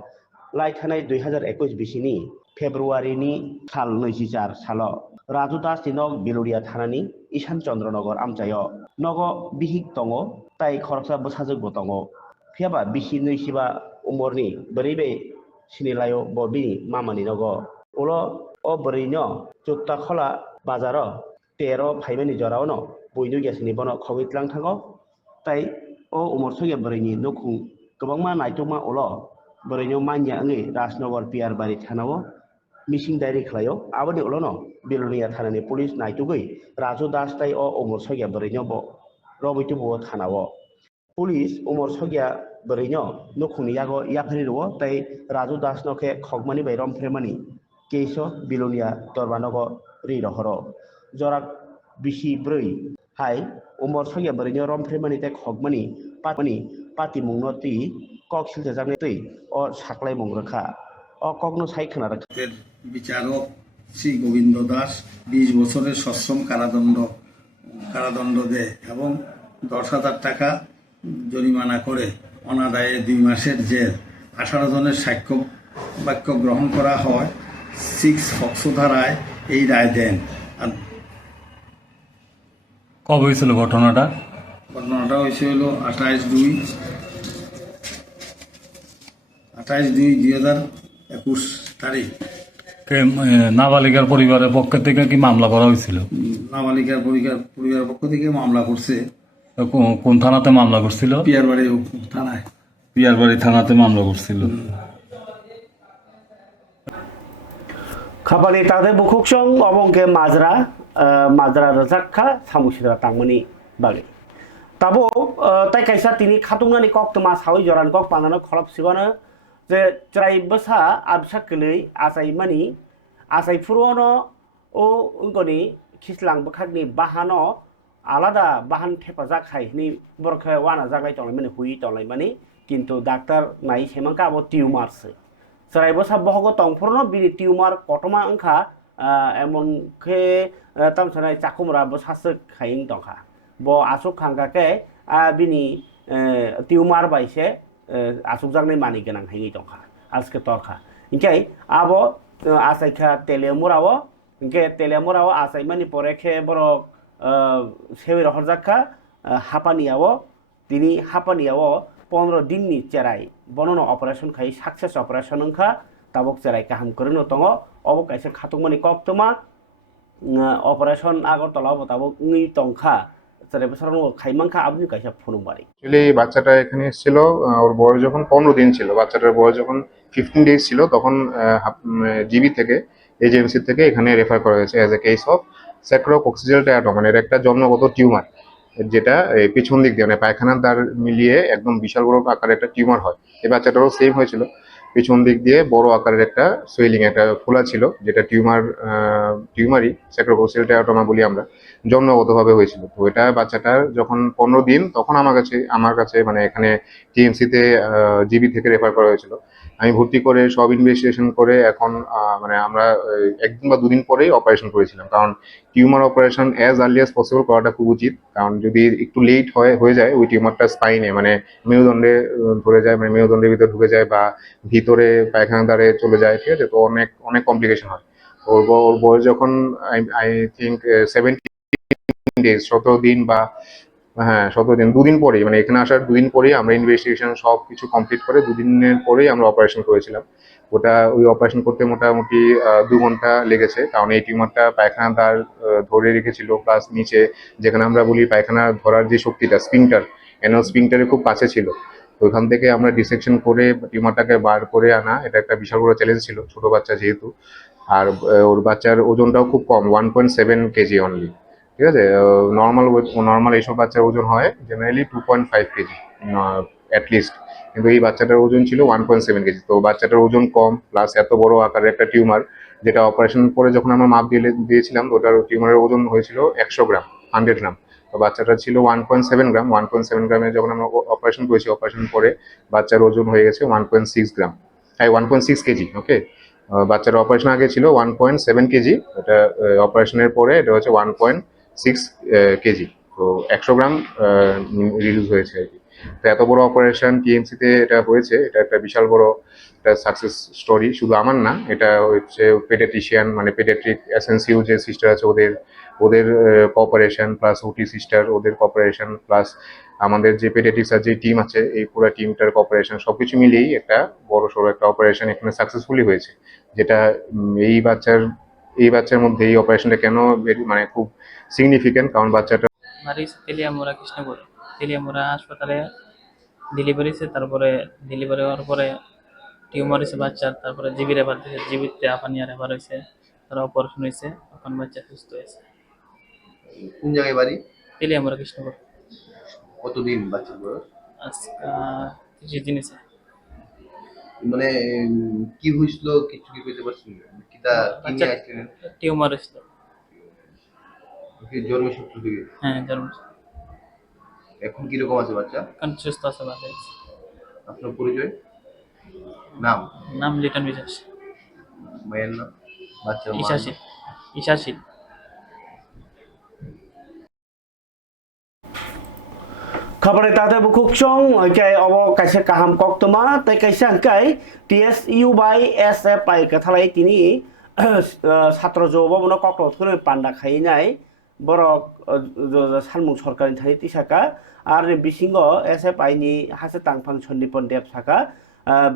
लायथानाय 2021 बिसिनि फेब्रुवारिनि साल 24 साल राजू दास तिनक बिलुरिया थानानि ईशान चंद्रनगर आमचायो नगो बिहिक दङो ताई खरसा बसाजोगबो दङो फियाबा बिसि नैसिबा उमरनि बोरैबे सिनिलायो बबिनि मामानि नगो उलो अ बोरैनो जुक्ता खला बाजार 13 फाइमानि जरावनो बयनो गेसनि बनो खगितलां थाङो ताई अ उमर सगिया बोरैनि नखुं गोबांमा नायथुमा उलो बोरैनो मान्या angै राजनगर पियार बारि थानावो मिसिं डायरी खालायो आबादि उलनो बिलुनिया थानानि पुलिस नायतुगै राजू दास ताई अ उमर सगिया बोरैनो बो रबैतु बो थानावो पुलिस उमर सगिया बोरैनो नखुंनि यागो याफारिरो ताई राजू दास नखे खगमानि बाय रमफ्रेमानि केसो बिलुनिया दरबानगो रि रहरो जराक बिसि ब्रै हाय उमर सगिया बोरैनो रमफ्रेमानि ताई खगमानि पाति मुंगनति कक सिलजा जागनै तै अ साख्लाय मुंग्रखा अ कगनो साइखना रखा বিচারক শ্রী গোবিন্দ দাস 20 বছরের সশ্রম কারাদণ্ড দেয় এবং 10,000 টাকা জরিমানা করে অনাদায়ে 2 মাসের জেল 18 জনের সাক্ষ্য বাক্য গ্রহণ করা হয় 6 পক্সো ধারায় এই রায় দেন। আর কবে হয়েছিল ঘটনাটা হয়েছিল 28/2/2021 তারিখ। নাবালিকার পরিবারের পক্ষ থেকে কি মামলা করা হয়েছিল? নাবালিকার পরিবারের পক্ষ থেকে মামলা করছে। কোন থানাতে মামলা করছিল? পিয়ারবাড়ি থানাতে মামলা করছিল। খাবানি তাদের বুকুকসং অবংকে মাজরা রাজাক্কা সাमुसिद्रा तांमनि बागै ताबो ताई कायसा तिनि खातुंनानि कक्तमा सावै जरान कक पानानो खलब सिबानो जे त्राय बसा आबसा कलै आसाइमानि asai furono o ungoni kislang bakhagni bahano alada bahan thepajak hai ni borkhe wana jagai tonglai mani hui tonglai mani কিন্তু ডাক্তার নাই সেমানকা আবো টিউমার সে সরাইবো সাব বহগ তংফুরনো বিনি টিউমার কটমা আংখা এমন খে তামসানাই চাকুমরা বো সাসে খাইং দংখা ব আসুক খাঙ্গাকে বিনি টিউমার বাইসে আসুক জাগনাই মানি গোনাं হাইङै दंखा আজকে তরখা ইনকাই আবো আসাইখা তেলেমুরাও ইনকে তেলেমুরাও আসাইমানি পরে খে বড় সেবে রহরজাখা হাপানিয়াও তিনি হাপানিয়াও 15 দিননি চেরাই বননো অপারেশন খাই সাকসেস অপারেশন ওংখা তাবক চেরাই কাহাম করেনো দङ অবক কাইসে খাতুকমানি কক্তমা অপারেশন আগরতলা তাবক ङै দংখা চেরাই বছর খাইমাংখা আপনি কাইসা ফুনুবারি এই বাচ্চাটা এখানে এসেছিল ওর বয়স যখন 15 দিন ছিল বাচ্চাটার বয়স যখন 15 ডেজ ছিল তখন জিবি থেকে এজেন্সি থেকে এখানে রেফার করা হয়েছে as a case of sacrococcygeal teratoma মানে একটা জন্মগত টিউমার যেটা পিছন দিক দিয়ে মানে পায়খানার দ্বার মিলিয়ে একদম বিশাল বড় আকারের একটা টিউমার হয় এই বাচ্চাটারও সেম হয়েছিল পিছন দিক দিয়ে বড় আকারের একটা সুইলিং একটা ফোলা ছিল যেটা টিউমারই স্যাক্রোকক্সিয়াল টেরাটোমা বলি আমরা জন্মগতভাবে হয়েছিল তো এটা বাচ্চাটার যখন 15 দিন তখন আমার কাছে মানে এখানে টিএমসিতে জিবি থেকে রেফার করা হয়েছিল আমি ভর্তি করে সব ইনভেস্টিগেশন করে এখন মানে আমরা একদিন বা দুদিন পরেই অপারেশন করেছিলাম কারণ tumour operation as early as possible করাটা খুব উচিত কারণ যদি একটু লেট হয়ে যায় ওই টিউমারটা স্পাইনে মানে মেরুদণ্ডে ধরে যায় মানে মেরুদণ্ডের ভিতরে ঢুকে যায় বা ভিতরে পায়খানা দ্বারে চলে যায় ঠিক আছে তো অনেক কমপ্লিকেশন হয় ওর বয়স যখন আই থিঙ্ক 17 ডেজ 17 দিন বা হ্যাঁ 17 দিন দুদিন পরেই মানে এখানে আসার দুদিন পরেই আমরা ইনভেস্টিগেশন সব কিছু কমপ্লিট করে দুদিনের পরেই আমরা অপারেশন করেছিলাম ওই অপারেশন করতে মোটামুটি 2 ঘন্টা লেগেছে কারণ এই টিউমারটা পায়খানা দ্বার ধরে রেখেছিল প্লাস নিচে যেখানে আমরা বলি পায়খানা ধরার যে শক্তিটা স্পিংটার অ্যানাল স্পিংটারের খুব কাছে ছিল তো ওখান থেকে আমরা ডিসেকশন করে টিউমারটাকে বার করে আনা এটা একটা বিশাল বড় চ্যালেঞ্জ ছিল ছোট বাচ্চা যেহেতু আর ওর বাচ্চার ওজনটাও খুব কম 1.7 কেজি অনলি ঠিক আছে নর্মাল এইসব বাচ্চার ওজন হয় জেনারেলি 2.5 কেজি অ্যাটলিস্ট কিন্তু এই বাচ্চাটার ওজন ছিল 1.7 কেজি তো বাচ্চাটার ওজন কম প্লাস এত বড় আকারের একটা টিউমার যেটা অপারেশন পরে যখন আমরা মাপ দিয়েছিলাম ওটার টিউমারের ওজন হয়েছিল 100 গ্রাম 100 গ্রাম তো বাচ্চাটা ছিল 1.7 গ্রাম 1.7 গ্রামে যখন আমরা অপারেশন করেছি অপারেশন পরে বাচ্চার ওজন হয়ে গেছে 1.6 গ্রাম 1.6 কেজি ওকে বাচ্চার অপারেশন আগে ছিল 1.7 কেজি এটা অপারেশনের পরে এটা হচ্ছে 1.6 কেজি তো 100 গ্রাম রিলিজ হয়েছে আর কি তো এত বড় অপারেশন টিএমসিতে এটা হয়েছে এটা একটা বিশাল বড় একটা সাকসেস স্টোরি শুধু আমার না এটা হচ্ছে পেডিয়াট্রিশিয়ান মানে পেডিয়াট্রিক এসএনসিউ যে সিস্টার আছে ওদের কোঅপারেশন প্লাস ওটি সিস্টার ওদের কোঅপারেশন প্লাস আমাদের যে পেডিয়াট্রিক্স আর যে টিম আছে এই পুরো টিমটার কোঅপারেশন সবকিছু মিলিয়েই একটা বড় সড়ো একটা অপারেশন এখানে সাকসেসফুলি হয়েছে যেটা এই বাচ্চার মধ্যে এই অপারেশনটা কেন মানে খুব সিগনিফিক্যান্ট কারণ বাচ্চাটা তেলিয়ামুড়া কৃষ্ণপুর তেলিয়ামুড়া হাসপাতালে ডেলিভারি হয়েছে তারপরে ডেলিভারি হওয়ার পরে টিউমার হয়েছে বাচ্চার তারপরে জিবি রেফার দিয়েছে জিবিতে আপানিয়া রেফার হয়েছে তারা অপারেশন হয়েছে এখন বাচ্চা সুস্থ হয়েছে কোন জায়গায় বাড়ি তেলিয়ামুড়া কৃষ্ণপুর কতদিন বাচ্চার বয়স আজকে 30 দিন হয়েছে মানে কি হয়েছিল কিছু কি কইতে পারছেন কিটা বাচ্চা টিউমার হয়েছিল জন্মসূত্র থেকে হ্যাঁ জন্ম এখন কিরকম আছে বাচ্চা এখন সুস্থ আছে ভালো আছে আপনার পরিচয় নাম লিটন বিশ্বাস মায়ের নাম বাচ্চার ঈশাশীল খবরে তাতে বুকুক চং ওইকাই অব কাইসে কাহাম কক্তমা তাই কাইসে আংকাই টিএসইউ বাই এসএফআই কথালাই তিনি ছাত্র জৌবন কক্তমা পান্ডা খাইনাই বরক সানমুং সরকারি थानाय तिसाका आरो बिसिंग एसएफआई नि हासे तांफां सन्दिपन देब साका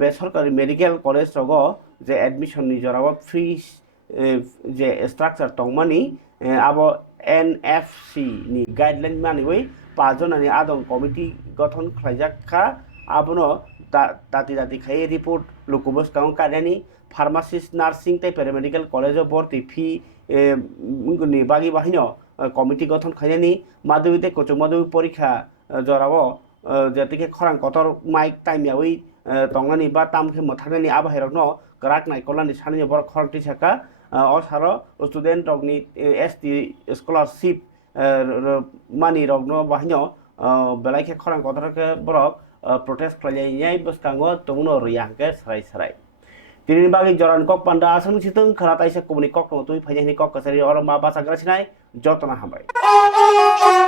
बे सरकारि मेडिकेल कलेज रगो जे एडमिशन नि जराव फ्री जे स्ट्राक्चार तंगमानि आबो एनएफसी नि गाइडलाइन मानिवै पाजनानि आदम कमिटि गठन खालायजाखा आबनो दाति खाय रिपोर्ट लुकुबस काउ कानानि फार्मासिस्ट नार्सिं तै पेरामेडिकल कलेज भर्ती फी नि बागि बाहिनो कमिटि गठन खायनानि माधविते कोचक माधवी परीक्षा जराव जेतिके खरां कतर माइक टाइमयावै तंगनानि बा तामखे मथानानि आबाहेरनो ग्राक नायकलानि सानि बर खरति साका असारो स्टुडेन्ट रगनि ST स्कलारशिप मानि रगनो बाहायनो बेलाइखे खरां कथारखे बरक प्रोटेस्ट खालायनाय बसकांगो तमुनो रियांके सराय सराय दिनै बागै जरान कक पान्डा आसामनि सिथों खोनाताइसे कमुनि कक तुइ फाइनायनि कक कसारि और मा बासा ग्रासिनाय जतना हामबाय